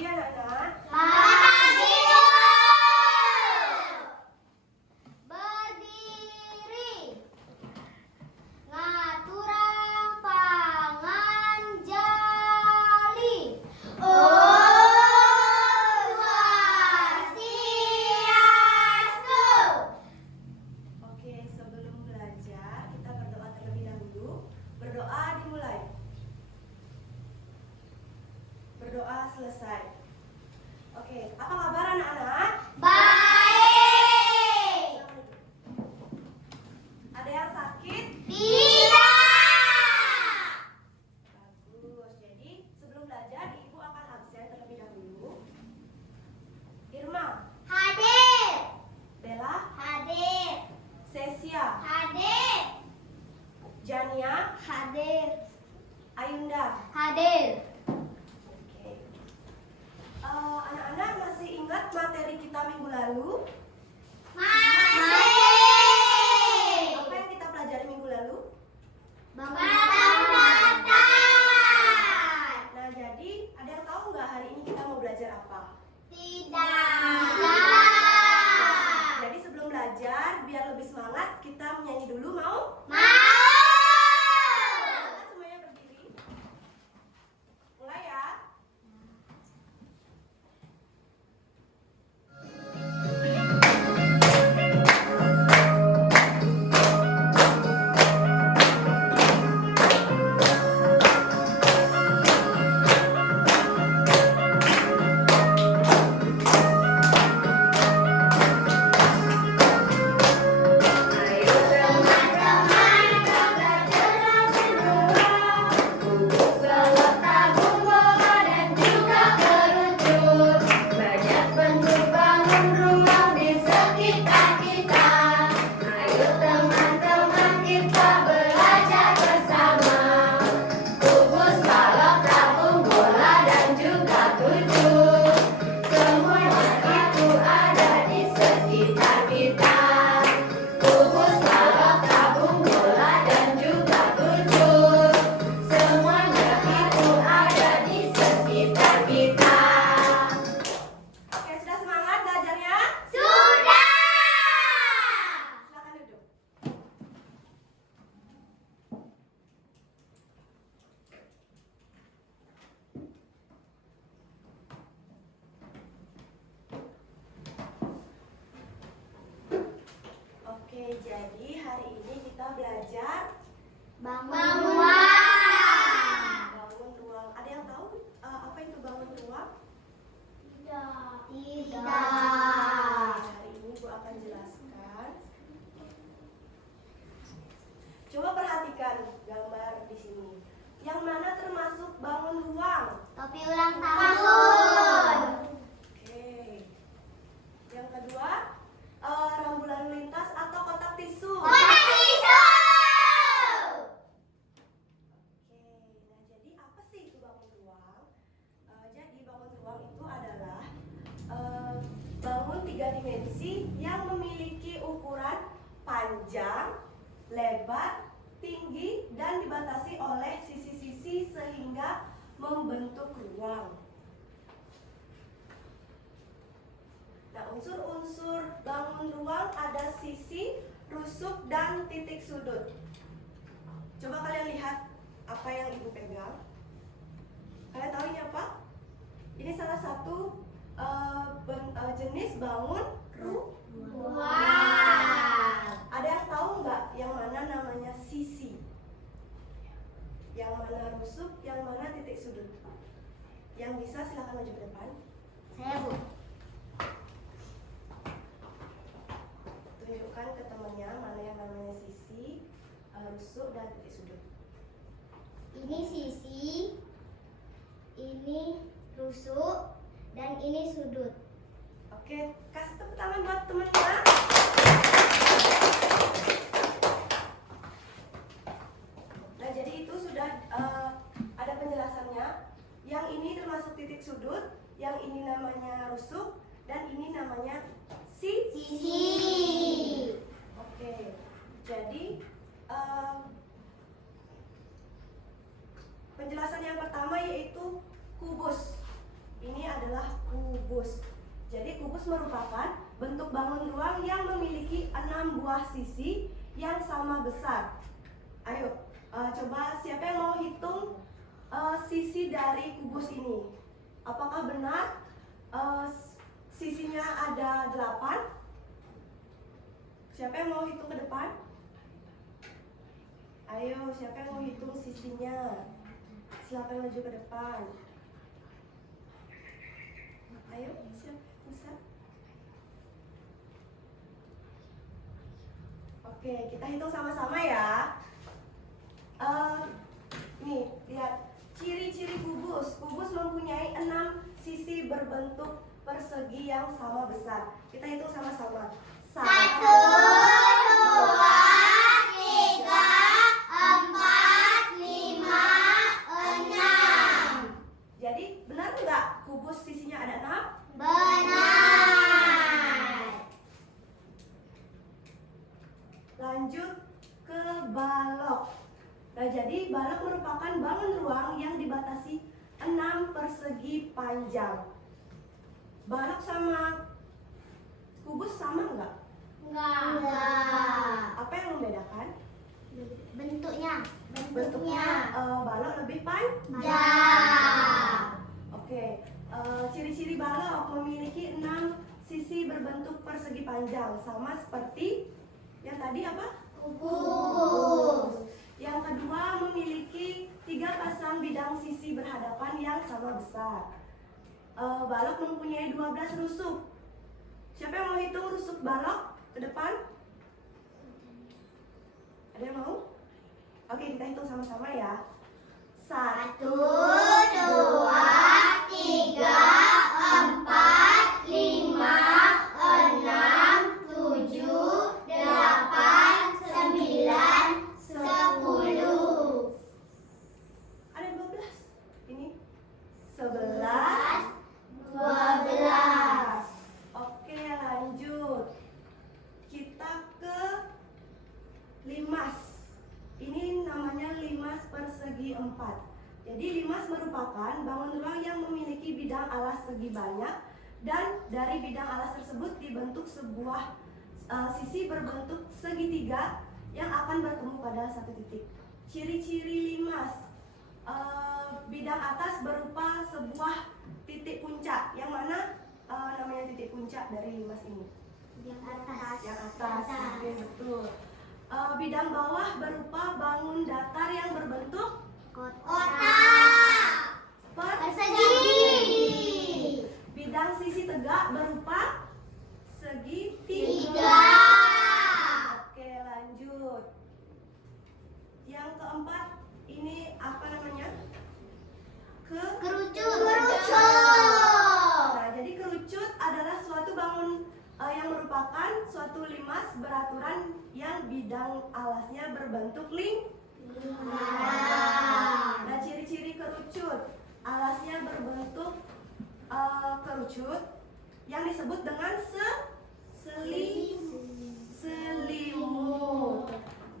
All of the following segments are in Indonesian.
pagi anak-anak. Pagi Bu. Berdiri. Ngaturang pangan jali. Swastiastu. Oke, sebelum belajar kita berdoa terlebih dahulu. Berdoa dimulai. Berdoa selesai. Oke, apa kabar anak-anak? Baik. Ada yang sakit? Tidak. Bagus. Jadi sebelum belajar ibu akan absen terlebih dahulu. Irma, Hadir. Bella, Hadir. Sesia, Hadir. Jania, Hadir. Ayunda. Hadir. Oke. Anak-anak masih ingat materi kita minggu lalu? Masih. Apa yang kita pelajari minggu lalu? Batang-batang. Nah, jadi ada yang tahu nggak hari ini kita mau belajar apa? Tidak. Jadi sebelum belajar, biar lebih semangat, kita menyanyi dulu, mau? Mau. Anak semuanya berdiri. Mulai ya. Ayo teman-teman, kita belajar berdua. Bubuk galak tabung bola dan juga kerucut. Banyak bentuk bangun rumah di sekitar kita. Ayo teman-teman, kita belajar bersama. Kubus, balok, tabung bola dan juga kerucut. Semuanya itu ada di sekitar kita. Kubus, balok, tabung bola dan juga kerucut. Semuanya itu ada di sekitar kita. Oke, sudah semangat belajarnya? Sudah. Silakan duduk. Oke, jadi hari ini kita belajar Bangun ruang. bangun ruang. Ada yang tahu apa itu bangun ruang? Tidak. Hari ini Bu akan jelaskan. Coba perhatikan gambar di sini. Yang mana termasuk bangun ruang? Topi ulang tahun. Oke. Yang kedua, rambu lalu lintas atau kotak tisu. Kotak tisu. Oke. Nah, jadi apa sih itu bangun ruang? Jadi bangun ruang itu adalah bangun 3 dimensi yang memiliki ukuran panjang, lebar, tinggi, dan dibatasi oleh sisi-sisi sehingga membentuk ruang. Nah, unsur-unsur bangun ruang ada sisi, rusuk, dan titik sudut. Coba kalian lihat apa yang ibu pegang. Kalian tahu ini apa? Ini salah satu jenis bangun Ruang. Ada yang tahu nggak yang mana namanya sisi? Yang mana rusuk, yang mana titik sudut? Yang bisa silakan maju ke depan. Saya Bu. Tunjukkan ke temannya mana yang namanya sisi, rusuk, dan titik sudut. Ini sisi, ini rusuk, dan ini sudut. Oke, kasih tepuk tangan buat temennya. Nah, jadi itu sudah ada penjelasannya. Yang ini termasuk titik sudut, yang ini namanya rusuk, dan ini namanya Sisi. Oke, jadi penjelasan yang pertama yaitu kubus. Ini adalah kubus merupakan bentuk bangun ruang yang memiliki 6 buah sisi yang sama besar. Ayo, coba siapa yang mau hitung sisi dari kubus ini? Apakah benar sisinya ada 8? Siapa yang mau hitung ke depan? Ayo, siapa yang mau hitung sisinya? Silakan maju ke depan. Ayo, siapa bisa? Oke, kita hitung sama-sama ya. Nih, lihat ciri-ciri kubus. Kubus mempunyai 6 sisi berbentuk persegi yang sama besar. Kita hitung sama-sama. 1, 2, 3, 4, 5, 6. Jadi benar nggak kubus sisinya ada 6? Benar. Lanjut ke balok. Nah, jadi balok merupakan bangun ruang yang dibatasi 6 persegi panjang. Balok sama kubus sama nggak? Enggak. Apa yang membedakan? Bentuknya. Balok lebih panjang. Ya. Oke, ciri-ciri balok memiliki 6 sisi berbentuk persegi panjang, sama seperti yang tadi apa? Kubus. Yang kedua memiliki 3 pasang bidang sisi berhadapan yang sama besar. Balok mempunyai 12 rusuk. Siapa yang mau hitung rusuk balok ke depan? Ada yang mau? Oke, kita hitung sama-sama ya. 1, 1, 2, 3, 4, 5, 6, 7, 8, 9, 10. Ada 12. Ini 11, 12. Oke, lanjut. Kita ke limas. Ini namanya limas persegi 4. Jadi limas merupakan bangun ruang yang memiliki bidang alas segi banyak, dan dari bidang alas tersebut dibentuk sebuah sisi berbentuk segitiga yang akan bertemu pada satu titik. Ciri-ciri limas: bidang atas berupa sebuah titik puncak. Yang mana namanya titik puncak dari limas ini? Yang atas. Yang atas. Oke, betul. Bidang bawah berupa bangun datar yang berbentuk Kotak. persegi. Bidang sisi tegak berupa segitiga. 3. Oke, lanjut. Yang keempat, ini apa namanya? Kerucut. Nah, jadi kerucut adalah suatu bangun yang merupakan suatu limas beraturan yang bidang alasnya berbentuk lingkaran. Nah, ciri-ciri kerucut: alasnya berbentuk kerucut yang disebut dengan selimut.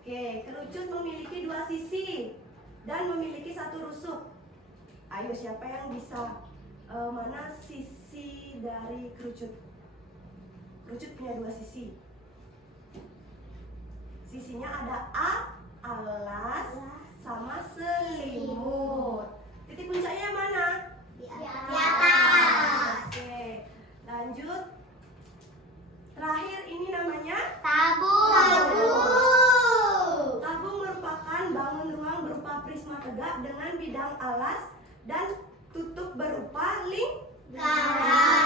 Oke, kerucut memiliki 2 sisi dan memiliki 1 rusuk. Ayo, siapa yang bisa mana sisi dari kerucut? Kerucut punya 2 sisi. Sisinya ada alas sama selimut. Titik puncaknya yang mana? Di atas. Oke, lanjut. Terakhir, ini namanya Tabung. tabung. Merupakan bangun ruang berupa prisma tegak dengan bidang alas dan tutup berupa lingkaran.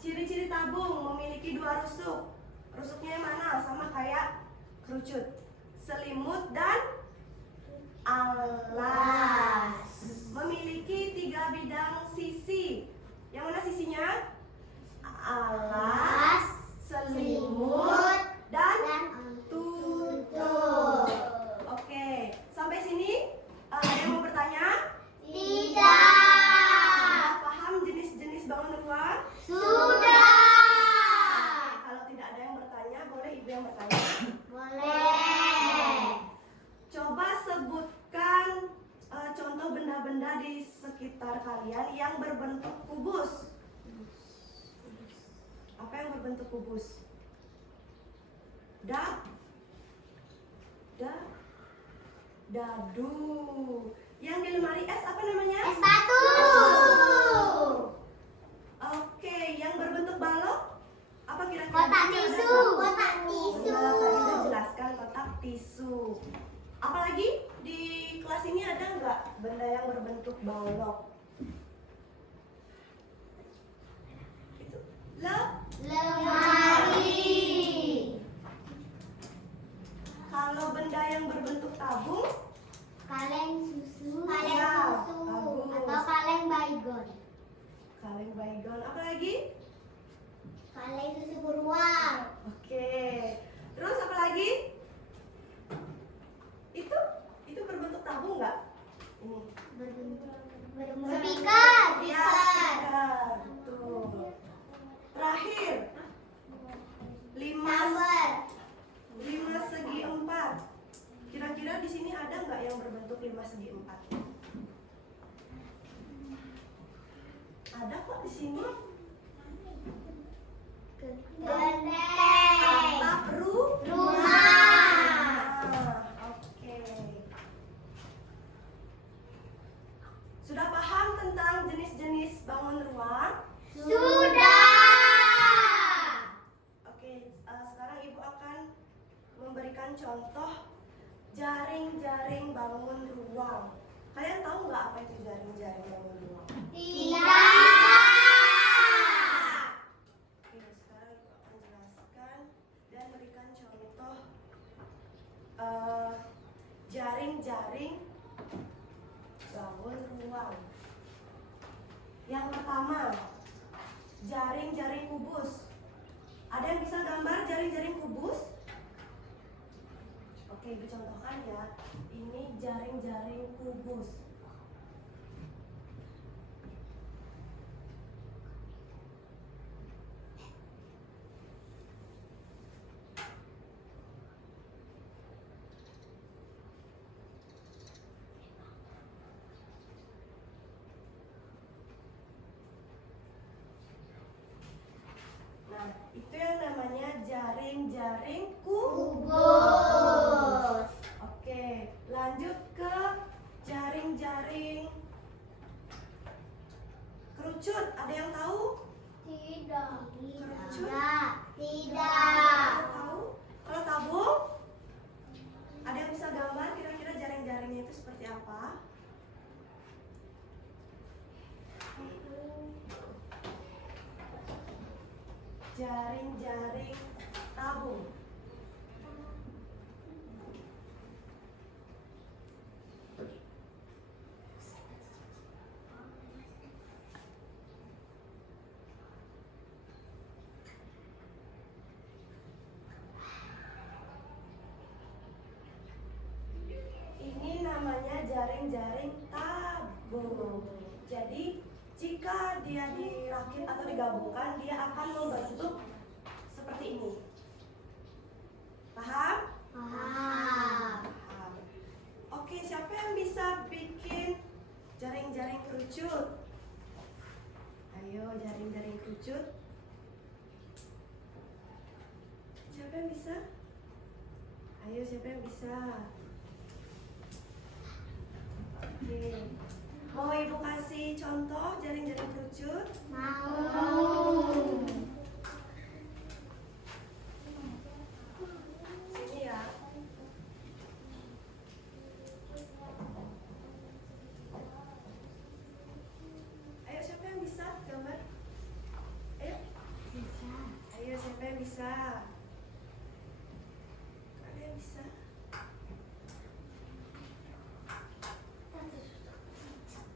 Ciri-ciri tabung: memiliki 2 rusuk. Rusuknya yang mana? Sama kayak kerucut. Selimut dan alas. Memiliki 3 bidang sisi. Yang mana sisinya? Alas, selimut, dan tutup. Oke, sampai sini ada yang mau bertanya? Tidak. Sudah paham jenis-jenis bangun ruang? Sudah. Kalau tidak ada yang bertanya, boleh ibu yang bertanya. Boleh. Coba sebutkan contoh benda-benda di sekitar kalian yang berbentuk kubus. Apa yang berbentuk kubus? Dadu. Yang di lemari es apa namanya? Es batu. Oke, yang berbentuk balok apa kira-kira? Kotak tisu. Kotak tisu. Benar, tadi udah jelaskan kotak tisu. Apalagi di kelas ini ada nggak benda yang berbentuk balok? Itu Lemari. Kalau benda yang berbentuk tabung, Kaleng susu. Ya, bagus. Atau kaleng baygon. kaleng baygon. Apa lagi? Kaleng susu beruang. Oke. Terus apa lagi? Itu berbentuk tabung nggak? Ini. Speaker. Ya, speaker. Betul. Terakhir, 5 segi 4. Kira-kira di sini ada nggak yang berbentuk 5 segi 4? Ada kok di sini. Genteng. Atap Rumah. Oke. Sudah paham tentang jenis-jenis bangun ruang? Sudah. Oke, sekarang Ibu akan memberikan contoh jaring-jaring bangun ruang. Kalian tahu nggak apa itu jaring-jaring bangun ruang? Tidak. Oke, sekarang Ibu akan jelaskan dan berikan contoh jaring-jaring bangun ruang. Yang pertama, jaring-jaring kubus. Ada yang bisa gambar jaring-jaring kubus? Oke, Ibu contohkan ya. Ini jaring-jaring kubus. Nah, itu yang namanya jaring-jaring Kubus. Oke, lanjut ke jaring-jaring kerucut. Ada yang tahu? Tidak. Kerucut? Tidak. Tahu? Kalau tabung? Ada yang bisa gambar kira-kira jaring-jaringnya itu seperti apa? Jaring-jaring tabung. Ini namanya jaring-jaring tabung. Jadi jika dia dirakit atau digabungkan, dia akan membentuk seperti ini. Paham? Paham. Paham. Oke, siapa yang bisa bikin jaring-jaring kerucut? Ayo, jaring-jaring kerucut. Siapa yang bisa? Ayo, siapa yang bisa? Oke. Mau Ibu kasih contoh jaring-jaring kerucut? Mau. Sini ya. Ayo, siapa yang bisa gambar? Ayo. Ayo, siapa yang bisa? Ada yang bisa?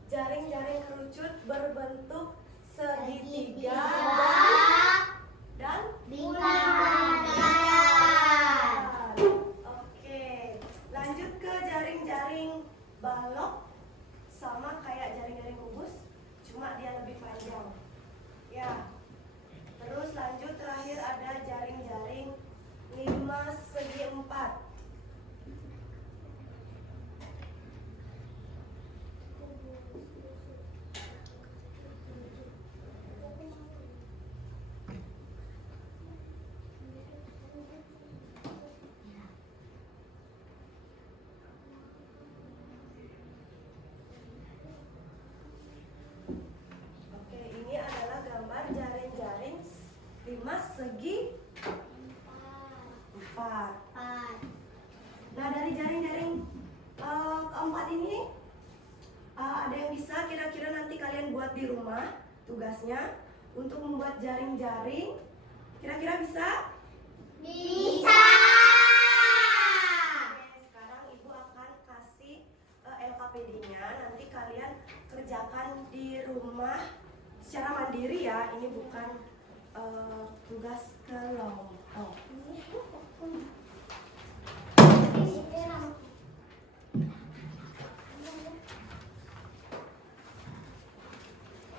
Jaring-jaring kerucut berbentuk segitiga dan Lingkaran. Oke, lanjut ke jaring-jaring balok. Sama kayak jaring-jaring kubus, cuma dia lebih panjang. Ya. Terus lanjut terakhir ada jaring-jaring 5 segi 4. persegi 4. Nah, dari jaring-jaring keempat ini ada yang bisa kira-kira nanti kalian buat di rumah tugasnya untuk membuat jaring-jaring. Kira-kira bisa? Bisa. Oke, sekarang Ibu akan kasih LKPD-nya. Nanti kalian kerjakan di rumah secara mandiri ya. Ini bukan tugas kelompok.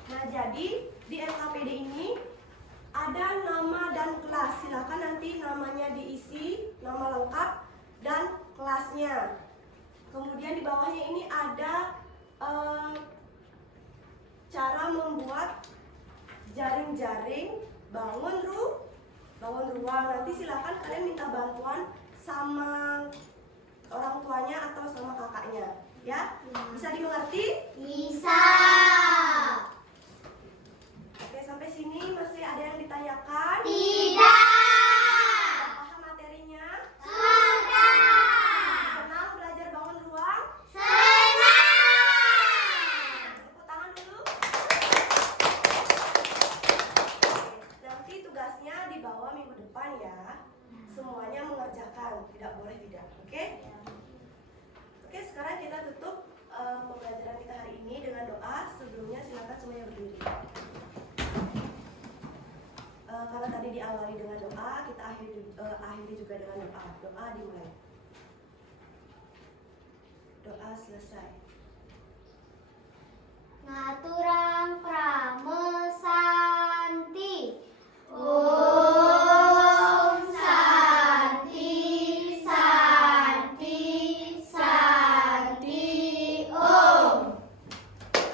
Nah, jadi di LKPD ini ada nama dan kelas. Silakan nanti namanya diisi, nama lengkap dan kelasnya. Kemudian di bawahnya ini ada cara membuat jaring-jaring bangun ruang. Nanti silakan kalian minta bantuan sama orang tuanya atau sama kakaknya, ya. Bisa dimengerti? Bisa. Oke, sampai sini masih ada yang ditanyakan? Tidak. Sudah paham materinya? Sudah. Senang belajar bangun ruang? Senang. Tepuk tangan dulu. Nanti tugasnya dibawa minggu depan ya. Semuanya mengerjakan, tidak boleh tidak. Oke? Oke, sekarang kita tutup pembelajaran kita hari ini dengan doa. Sebelumnya silakan semuanya berdiri. Karena tadi diawali dengan doa, kita akhiri juga dengan doa. Doa dimulai. Doa selesai.